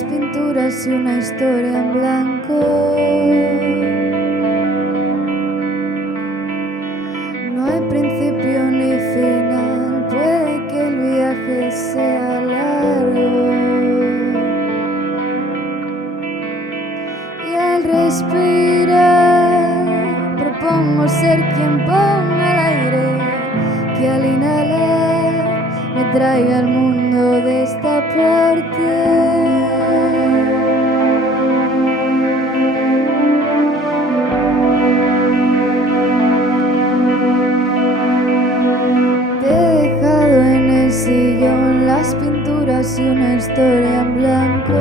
las pinturas y una historia en blanco. No hay principio ni final, puede que el viaje sea largo. Y al respirar propongo ser quien ponga el aire, que al inhalar me traiga al mundo de esta parte. Sillón, las pinturas y una historia en blanco.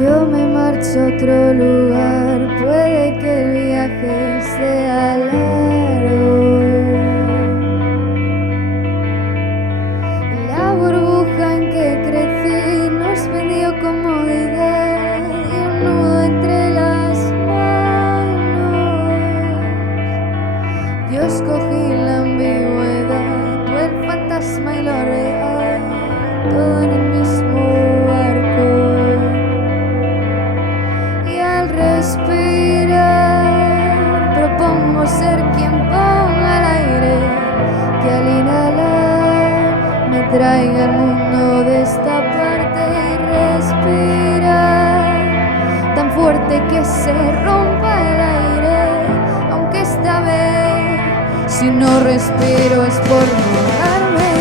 Yo me marcho a otro lugar, puede que el viaje sea largo. La burbuja en que crecí nos vendió comodidad y un nudo entre las manos. Yo escogí la ambigüedad, tú el fantasma y lo real, todo en el mismo barco. Y al respirar propongo ser quien ponga el aire, que al inhalar me traiga al mundo de esta parte. Y respirar tan fuerte que se rompa el aire, aunque esta vez si no respiro es por negarme.